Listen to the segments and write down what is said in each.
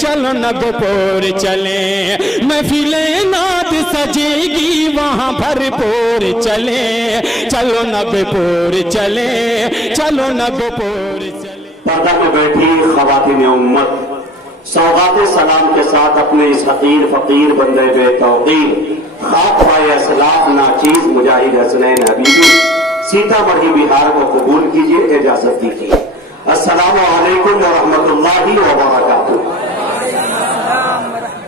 چلو نگپور چلیں محفل نعت سجے گی وہاں بھرپور چلیں چلو نگپور چلیں چلو نگپور چلیں۔ پردہ میں بیٹھی خواتین امت سوغات سلام کے ساتھ اپنے اس حقیر فقیر بندے بے توقیر خاک پائے اسلاف ناچیز مجاہد حسنین حبیبی سیتامڑھی بہار کو قبول کیجئے، اجازت دیجئے۔ السلام علیکم ورحمۃ اللہ وبرکاتہ۔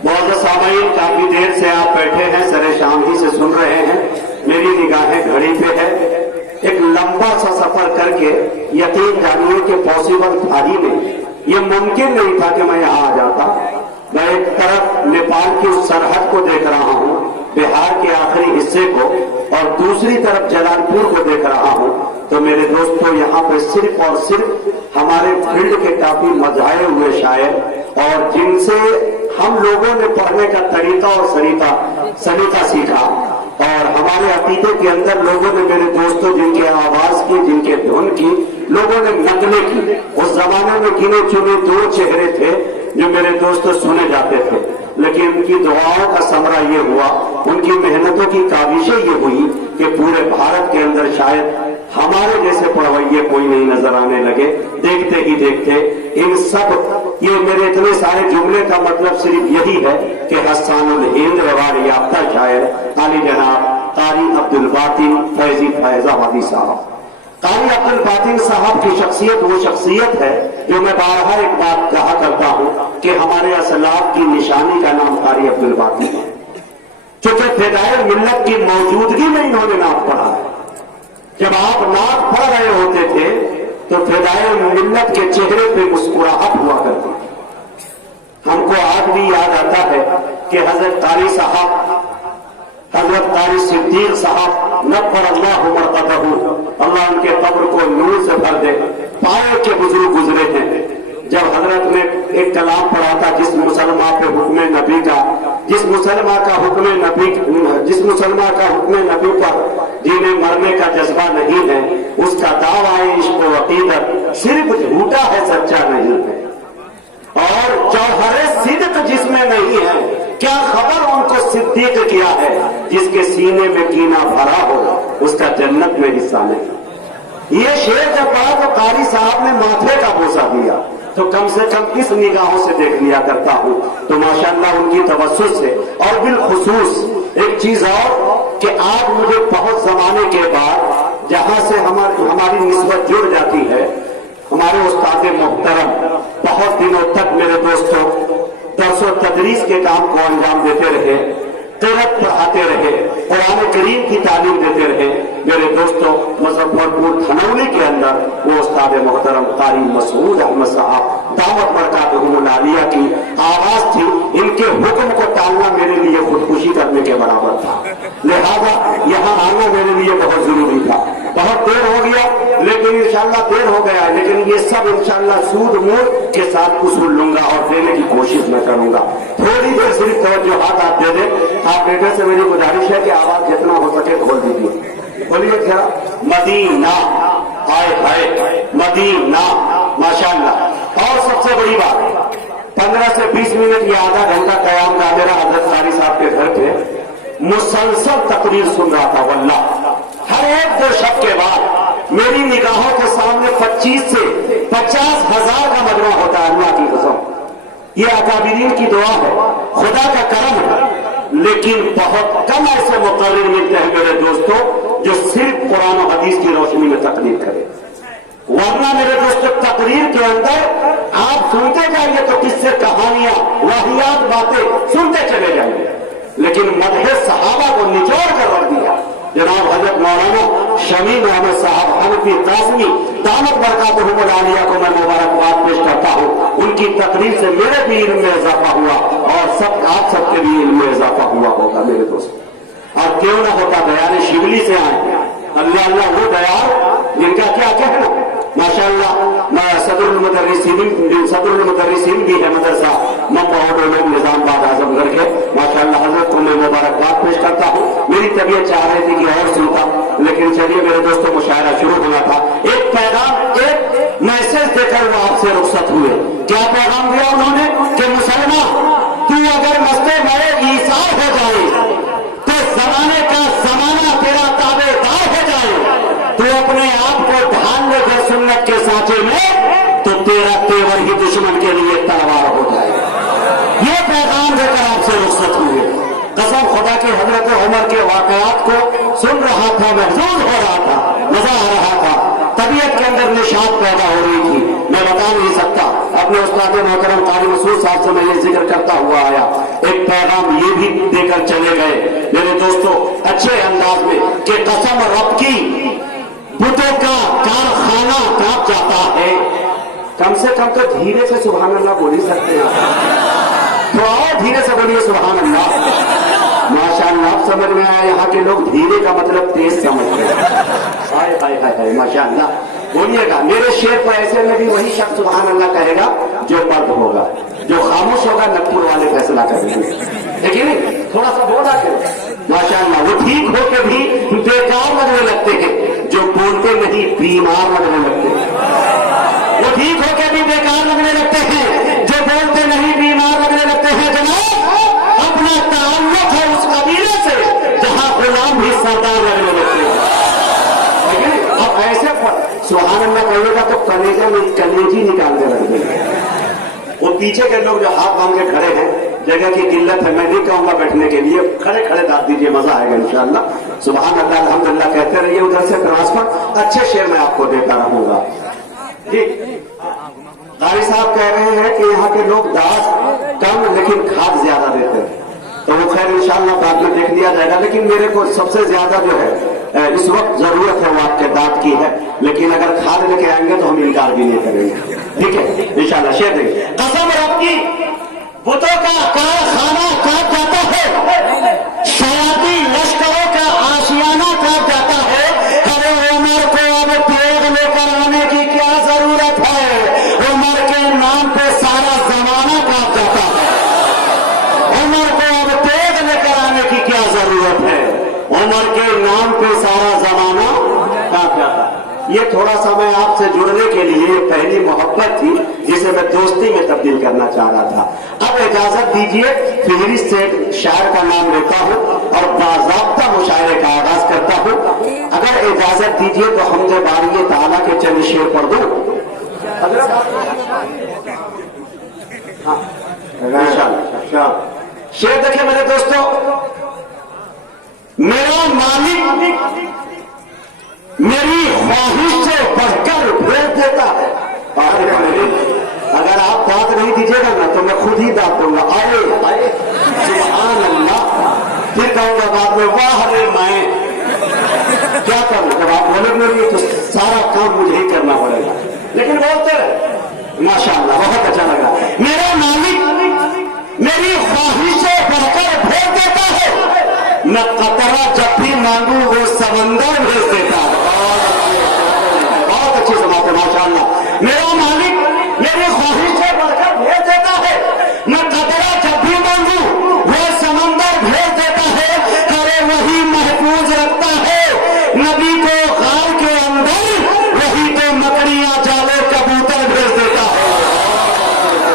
معزز سامعین، کافی دیر سے آپ بیٹھے ہیں، سر شامدی سے سن رہے ہیں، میری نگاہیں گھڑی پہ ہے۔ ایک لمبا سا سفر کر کے یقین جانیے کہ پاسبل تھا ہی نہیں، یہ ممکن نہیں تھا کہ میں یہاں آ جاتا۔ میں ایک طرف نیپال کی اس سرحد کو دیکھ رہا ہوں، بہار کے آخری حصے کو، اور دوسری طرف جلال پور کو دیکھ رہا ہوں، تو میرے دوستو یہاں پہ صرف اور صرف ہمارے فیلڈ کے کافی مزاحے ہوئے شاعر اور جن سے ہم لوگوں نے پڑھنے کا طریقہ اور سلیقہ سیکھا، اور ہمارے عقیدے کے اندر لوگوں نے، میرے دوستوں، جن کے آواز کی، جن کے دھن کی لوگوں نے نقلیں کی۔ اس زمانے میں گنے چنے دو چہرے تھے جو میرے دوستوں سنے جاتے تھے، لیکن ان کی دعاؤں کا ثمرہ یہ ہوا، ان کی محنتوں کی کاوشیں یہ ہوئی کہ پورے بھارت کے اندر شاید ہمارے جیسے پڑھوائیے کوئی نہیں نظر آنے لگے۔ دیکھتے ہی دیکھتے ان سب، یہ میرے اتنے سارے جملے کا مطلب صرف یہی ہے کہ حسان الہند ایوارڈ یافتہ شاعر عالی جناب قاری عبدالباطن فیضی فیض آبادی صاحب، قاری عبدالباطن صاحب کی شخصیت وہ شخصیت ہے جو میں بارہا ایک بات کہا کرتا ہوں کہ ہمارے اسلاف کی نشانی کا نام قاری عبدالباطن ہے، چونکہ فدائے ملت کی موجودگی میں انہوں نے نعت پڑھا ہے۔ جب آپ نعت پڑھ رہے ہوتے تھے تو فدائے ملت کے چہرے پہ مسکراہٹ ہوا کرتی تھی۔ ہم کو آج بھی یاد آتا ہے کہ حضرت قاری صاحب، حضرت قاری صدیق صاحب نور اللہ مرقدہ، اللہ ان کے قبر کو نور سے بھر دے، پائے کے بزرگ گزرے ہیں۔ جب حضرت نے ایک کلام پڑھا تھا، جس مسلمہ پہ حکم نبی کا، جس مسلمہ کا حکم نبی پر جینے مرنے کا جذبہ نہیں ہے، اس کا دعویٰ عشق و عقیدت صرف جھوٹا ہے، سچا نہیں ہے، اور جوہر صدق جس میں نہیں ہے، کیا خبر ان کو صدیق کیا ہے، جس کے سینے میں کینہ بھرا ہو اس کا جنت میں حصہ نہیں۔ یہ شعر جب پڑھا تو قاری صاحب نے ماتھے کا بوسہ دیا، تو کم سے کم اس نگاہوں سے دیکھ لیا کرتا ہوں، تو ماشاءاللہ ان کی توسط سے۔ اور بالخصوص ایک چیز اور کہ آج مجھے بہت زمانے کے بعد جہاں سے ہماری نسبت جڑ جاتی ہے، ہمارے استاد محترم بہت دنوں تک میرے دوستوں درس و تدریس کے کام کو انجام دیتے رہے، قرأت پڑھاتے رہے، قرآن کریم کی تعلیم دیتے رہے۔ میرے دوستوں مظفر پور دھنولی کے اندر وہ استاد محترم قاری مسعود احمد صاحب دعوت برکاتہم العالیہ کی آواز تھی، ان کے حکم کو ٹالنا میرے لیے خودکشی کرنے کے برابر تھا، لہذا یہاں آنا میرے لیے بہت ضروری تھا۔ بہت دیر ہو گیا، لیکن انشاءاللہ دیر ہو گیا، لیکن یہ سب انشاءاللہ سود مود کے ساتھ وصول لوں گا اور دینے کی کوشش میں کروں گا۔ تھوڑی دیر صرف توجہات آپ دے دیں۔ آپ بیٹے سے میری گزارش ہے کہ آواز جتنا ہو سکے کھول دیجیے، بولیے ذرا مدینہ، آئے ہائے مدینہ، ماشاءاللہ۔ اور سب سے بڑی بات، 15 سے 20 منٹ یا آدھا گھنٹہ قیام کا میرا حضرت قاری صاحب کے گھر پہ مسلسل تقریر سن رہا تھا، واللہ ہر ایک دو شب کے بعد میری نگاہوں کے سامنے 25 سے 50 ہزار کا مجمع ہوتا ہے، اللہ کی قسم۔ یہ اکابرین کی دعا ہے، خدا کا کرم ہے، لیکن بہت کم ایسے مقرر ملتے ہیں میرے دوستوں جو صرف قرآن و حدیث کی روشنی میں تقریر کرے، ورنہ میرے دوستوں تقریر کے اندر آپ سنتے جائیے تو کس سے کہانیاں، واہیات باتیں سنتے چلے جائیں گے، لیکن مدح صحابہ کو نچوڑ کر رکھ دیا۔ جناب حضرت مولانا شمیم احمد صاحب حنفی قاسمی دعوت برکاتہم العالیہ کو میں مبارکباد پیش کرتا ہوں، ان کی تقریر سے میرے بھی علم میں اضافہ ہوا اور آپ سب کے بھی علم میں اضافہ ہوا ہوگا میرے دوست۔ اور کیوں نہ ہوتا، بیان شبلی سے آئے، اللہ اللہ وہ بیان جن کا کیا کہنا، ماشاءاللہ۔ میں صدر المدرسین بھی ہے مدرسہ نظام باد اعظم گڑھ کے، ماشاءاللہ حضرت کو میں مبارکباد پیش کرتا ہوں۔ میری طبیعت چاہ رہی تھی کہ اور سنتا، لیکن چلیے میرے دوستوں مشاعرہ شروع ہونا تھا۔ ایک پیغام، ایک میسج دے کر وہ آپ سے رخصت ہوئے۔ کیا پیغام دیا انہوں نے کہ مسلمان सुना, तू अगर मस्ते मरे ईसार हो जाए तो जमाने का जमाना तेरा ताबेदार हो जाए, तू अपने आप को ढाल ले कर सुन्नत के सांचे में, तो तेरा तेवर ही दुश्मन के लिए तलवार हो जाए। ये पैगाम देकर आपसे रुखसत हुए। कसम खुदा की हजरत उमर के वाकयात को सुन रहा था, महसूस हो रहा था, मजा आ रहा था, तबीयत के अंदर निशात पैदा हो रही थी। मैं बता नहीं सकता। अपने उस्ताद मोहतरम कारी मसूद साहब से मैं ये जिक्र करता हुआ आया, एक पैगाम ये भी देकर चले गए मेरे दोस्तों अच्छे अंदाज में कि कसम रब की बुतों का कारखाना कांप जाता है। कम से कम तो धीरे से सुभान अल्लाह बोल ही सकते हैं, तो और धीरे से बोलिए सुभान अल्लाह। माशाअल्लाह आप समझ में आया, यहाँ के लोग धीरे का मतलब तेज समझते हैं। हाय हाय हाय हाय माशाअल्लाह बोलिएगा। मेरे शेर पर ऐसे में भी वही शख्स सुभान अल्लाह कहेगा जो मर्द होगा, जो खामोश होगा नकपुर वाले फैसला करेंगे, लेकिन थोड़ा सा बोला करो माशाअल्लाह। वो ठीक हो के भी बेकार लगने लगते हैं, जो बोलते नहीं बीमार लगने लगते हैं। वो ठीक हो के भी बेकार लगने लगते हैं, जो बोलते नहीं बीमार लगने लगते हैं। जनाब अपना ताल्लुक है उस कबीले से जहां गुलाम भी सरदार लगने लगते हैं। लेकिन अब ऐसे सुभान अल्लाह कहिएगा तो कलेजा में कलेजी निकाल के रख देंगे। वो पीछे के लोग जो हाथ बांध के खड़े हैं, जगह की किल्लत है, मैं नहीं कहूंगा बैठने के लिए, खड़े खड़े दाद दीजिए, मजा आएगा इंशाअल्लाह। सुभान अल्लाह अल्हम्दुलिल्लाह कहते रहिए। उधर से ट्रांसफर अच्छे शेर में आपको देता रहूंगा। जी कारी साहब कह रहे हैं कि यहाँ के लोग दाद कम लेकिन खाद ज्यादा देते हैं, तो वो खैर इंशाअल्लाह बाद में देख लिया जाएगा। लेकिन मेरे को सबसे ज्यादा जो है इस वक्त जरूरत है वो आपके दाद की है, लेकिन अगर खाद लेके आएंगे तो हम इनकार भी नहीं करेंगे। ठीक है इंशाअल्लाह शेर देंगे। कसम रब की बुतों का कारखाना काट जाता है, शयाती लश्करों का आशियाना काट जाता है। अरे उमर को अब तेग लेकर आने की क्या जरूरत है, उमर के नाम पे सारा जमाना काट जाता है। उमर को अब तेग लेकर आने की क्या जरूरत है, उमर के नाम पे सारा जमाना काट जाता है। ये थोड़ा सा मैं आपसे जुड़ने के लिए पहली मोहब्बत थी जिसे मैं दोस्ती में तब्दील करना चाह रहा था। अब इजाजत दीजिए, फिहरिस्त से शायर का नाम लेता हूँ और बाज़ाब्ता मुशायरे का आगाज करता हूँ। अगर इजाजत दीजिए तो हमने बारी ताला के चंद शेर पढ़ दूं। हाँ शेर देखिए मेरे दोस्तों। मेरा मालिक मेरी ख्वाहिश से बढ़कर भेज देता है। अगर आप दाद नहीं दीजिएगा ना तो मैं खुद ही दाद दूंगा। अरे अरे सुभान अल्लाह। फिर कहूंगा बाद में वाह रे मैं क्या करूं, जब आप बोलेंगे तो सारा काम मुझे ही करना पड़ेगा, लेकिन बोलते रहे माशाअल्लाह बहुत अच्छा लगा। मेरा मालिक मेरी ख्वाहिश से बढ़कर भेज देता है, मैं कतरा जब भी मांगू वो समंदर भेज देता है। बहुत अच्छी समाप्त है माशाअल्लाह। मेरा मालिक मेरी ख्वाहिश से बढ़कर भेज देता है, मैं कतरा जब भी मांगू वो समंदर भेज देता है। अरे वही महफूज रखता है नबी को गार के अंदर, वही तो मकड़ियां जाले कबूतर भेज देता है।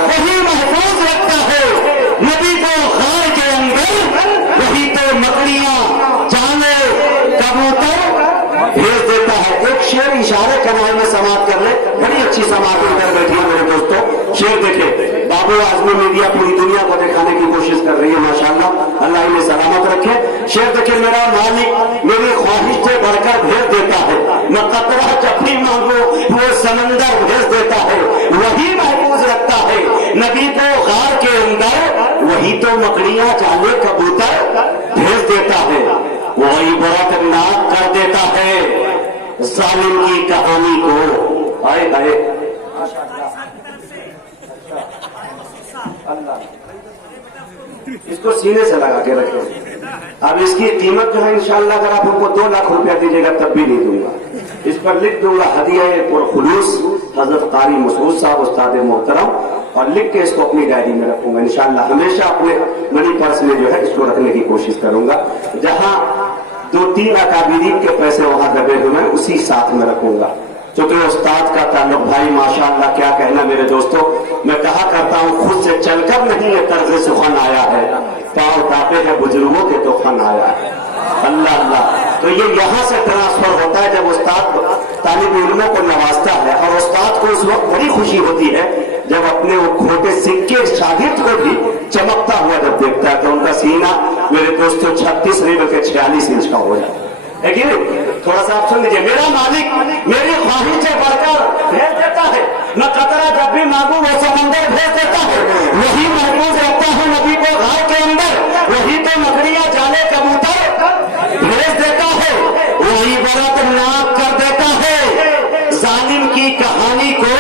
वही महफूज रखता है नबी को गार के अंदर, वही तो मकड़ियां जाले कबूतर भेज देता है। एक शेर इशारे कनाल में समाप्त कर ले, बड़ी अच्छी समाप्त कर बैठी है मेरे दोस्तों। शेर देखे बाबू आजमी मीडिया पूरी दुनिया को दिखाने की कोशिश कर रही है माशाअल्लाह, अल्लाह इन्हें सलामत रखे। शेर देखे मेरा मालिक मेरी ख्वाहिश से बढ़कर भेज देता है, मैं कतरा जब भी मांगू वो समंदर भेज देता है। वही महफूज रखता है नबी को गार के अंदर, वही तो मकड़ियां जाले कबूतर भेज देता है। वही बरकनाक कर देता है जालिम की कहानी को। आए आए अल्लाह इसको सीने से लगा के रखे। अब इसकी कीमत जो है इंशाअल्लाह अगर आप हमको 2 लाख रुपया दीजिएगा तब भी नहीं दूंगा। इस पर लिख दूंगा हदिया पुरखुलूस हजरत कारी मसूद साहब उस्ताद मोहतरम, और लिख के इसको अपनी डायरी में रखूंगा इंशाअल्लाह। हमेशा अपने मनी पर्स में जो है इसको रखने की कोशिश करूंगा। जहां 2-3 अकाबिरीन के पैसे वहां दबे हुए हैं उसी साथ में रखूंगा। चूंकि उस्ताद का ताल्लुक भाई माशाअल्लाह क्या कहना मेरे दोस्तों, मैं कहा करता हूँ खुद से चलकर नहीं ये तर्ज सुखन आया है, पाँव तापे हैं बुजुर्गों के तो फन आया है। अल्लाह अल्लाह, तो ये यहाँ से ट्रांसफर होता है जब उस्ताद तालिब इल्मों को नवाजता है, और उस्ताद को उस वक्त बड़ी खुशी होती है जब अपने वो खोटे सिक्के शागिर्द को भी चमकता हुआ जब देखता है, तो उनका सीना मेरे दोस्तों 36 नहीं बल्कि 46 इंच का हो जाता है कि नहीं? थोड़ा सा आप सुन लीजिए, मेरा मालिक मेरी ख्वाहिश से बढ़कर भेज देता है, मैं कतरा जब भी मांगू वो समंदर भेज देता है, वही महफूज रखता है नबी को घर के अंदर, वही तो मकड़ियां जाले कबूतर भेज देता है, वही बरत नाक कर देता है जालिम की कहानी को,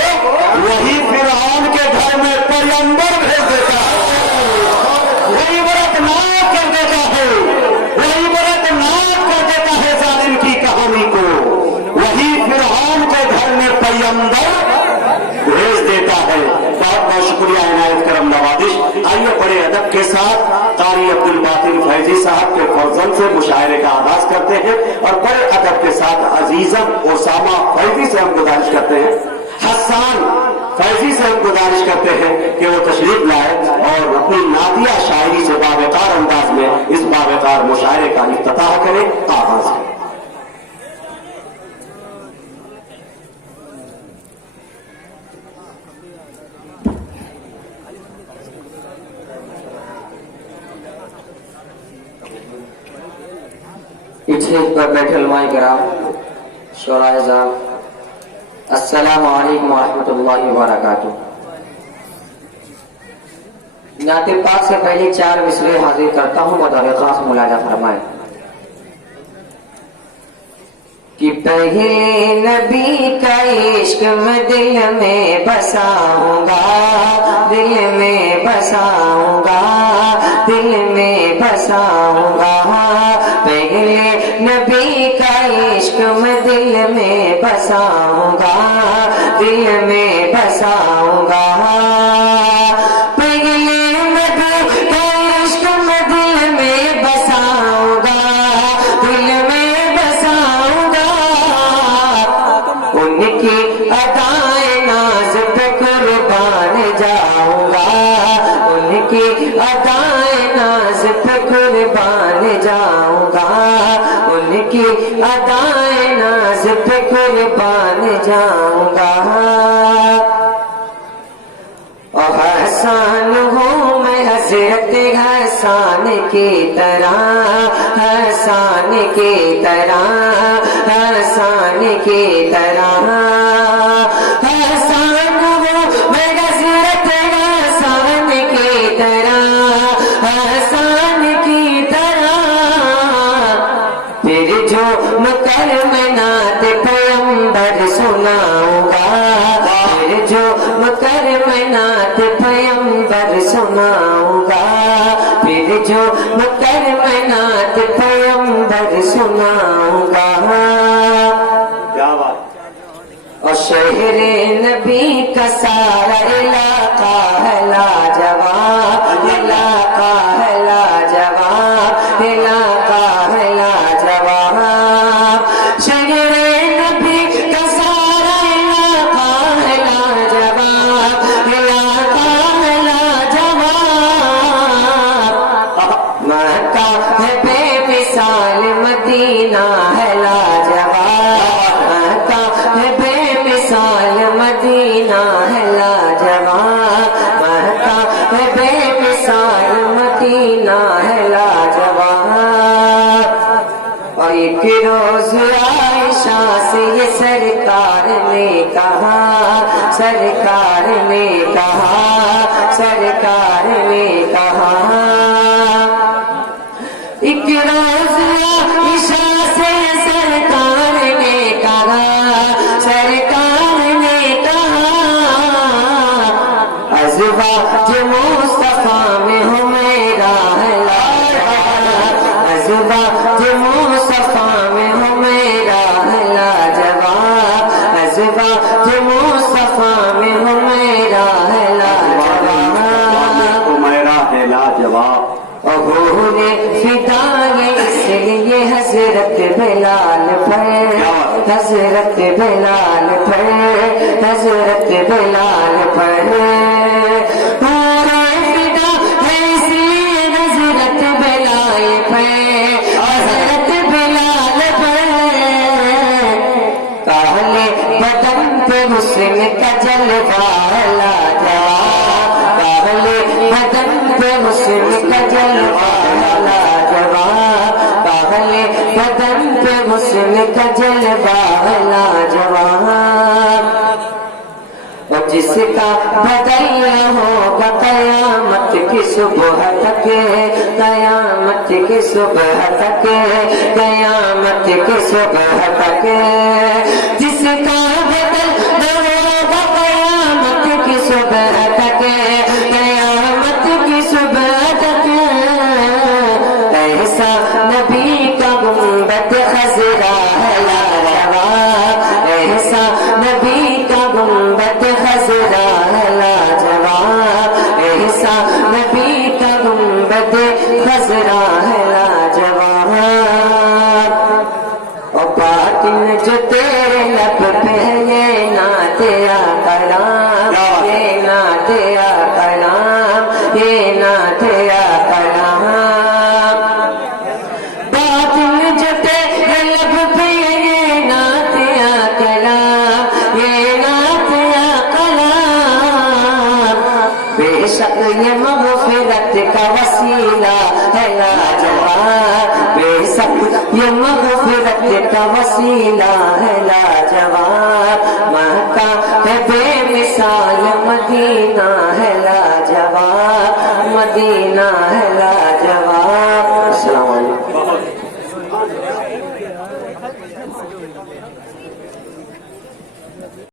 वही फिरौन के घर में पैगंबर भेज देता है, वही बरत नाक कर देता है, वही बरत नाक कर देता है जालिम की कहानी को, वही फिरौन के घर में पैगंबर भेज देता है। बहुत बहुत शुक्रिया इनायत करम नवाजिश। आइए बड़े अदब के साथ कारी अब्दुल बातिन फैजी साहब के फर्जन से मुशायरे का आगाज करते हैं, और बड़े अदब के साथ अजीजम ओसामा फैजी से हम गुजारिश करते हैं, हसन फैजी से हम गुजारिश करते हैं कि वो तशरीफ लाए और अपनी नादिया शायरी से बावकार अंदाज में इस बावकार मुशायरे का इफ्तिताह करें। आगाज करें। पीछे पर बैठे उलमाए किराम, शोराए ज़ाम, अस्सलामु अलैकुम व रहमतुल्लाहि व बरकातुहू। नाते पाक से पहले 4 मिसरे हाजिर करता हूँ, बतौर खास मुलाजा फरमाए कि पहले नबी का इश्क मैं दिल में बसाऊंगा, दिल में बसाऊंगा, दिल में बसाऊंगा, पहले नबी का इश्क मैं दिल में बसाऊंगा, दिल में बसाऊंगा, पहले नबी का इश्क मैं दिल में बसाऊंगा, दिल में बसाऊंगा, उनकी अदाए नाज पे कुर्बान जाऊंगा, उनकी अदाए नाज पे कुर्बान जाऊंगा, उनकी अदाए नाज पे कुर्बान जाऊंगा, और हसान हूँ मैं हजरत हसान की तरह, हसान की तरह, हसान की तरह, हसान हूँ मैं हजरत हसान की तरह, हसान की तरह, फिर जो मुकरमनात पैगंबर सुनाऊंगा, फिर जो मुकरमनात पैगंबर सुनाऊंगा, फिर जो मुकरमनात पैगंबर सुनाऊंगा, क्या बात। और शहर नबी का सारा इलाका है लाजवाब, इलाका है लाजवाब, इलाका है लाजवाब, शहर नबी का सारा इलाका है लाजवाब, इलाका है लाजवाब, मक्का है बेमिसाल मदीना है लाजवाब, मक्का है बेमिसाल मदीना है लाजवाब, मक्का है बेमिसाल मदीना है लाजवाब, और एक रोज आयशा से ये सरकार ने कहा, सरकार ने कहा, सरकार ने कहा, एक रोज आयशा से सरकार ने कहा, सरकार ने कहा, अज़वाज मुस्तफा में हो मेरा है लाजवाब, अज़वाज मुस्तफा में हो मेरा है लाजवाब, अज़वाज मुस्तफा में हो मेरा है लाजवाब, मेरा है लाजवाब। عبور فدائے اس لیے حضرت بلال پر، حضرت بلال پر، حضرت بلال پر عبور فدا ہے اس لیے حضرت بلال پر، حضرت بلال پر کالے بدن پہ حسن کا جلوہ لاجواب، کالے بدن پہ حسن کا جلوہ لاجواب، کالے بدن پہ حسن کا جلوہ لاجواب، اور جس کا بدل ہوگا قیامت کی صبح تک، قیامت کی صبح تک، قیامت کی صبح تک، جس کا بدل ہوگا قیامت کی صبح تک، قیامت کی صبح تک، ایسا نبی کا گنبد خضرا ہے لاجواب، ایسا نبی کا گنبد خضرا ہے لاجواب، ایسا نبی کا گنبد خضرا ہے لاجواب، اور باطن جو تیرے لب پہ ہے یہ نعت یا کلام، یہ نعت یا کلام، یہ نعت یا کلام، باطن جو تیرے لب پہ ہے یہ نعت یا کلام، یہ نعت یا کلام، بے شک یہ مغفرت کا وسیلہ ہے لاجواب، بے شک یہ مغفرت کا وسیلہ ہے لاجواب، مکہ ہے بے مثال مدینہ ہے لاجواب، مدینہ ہے لاجواب۔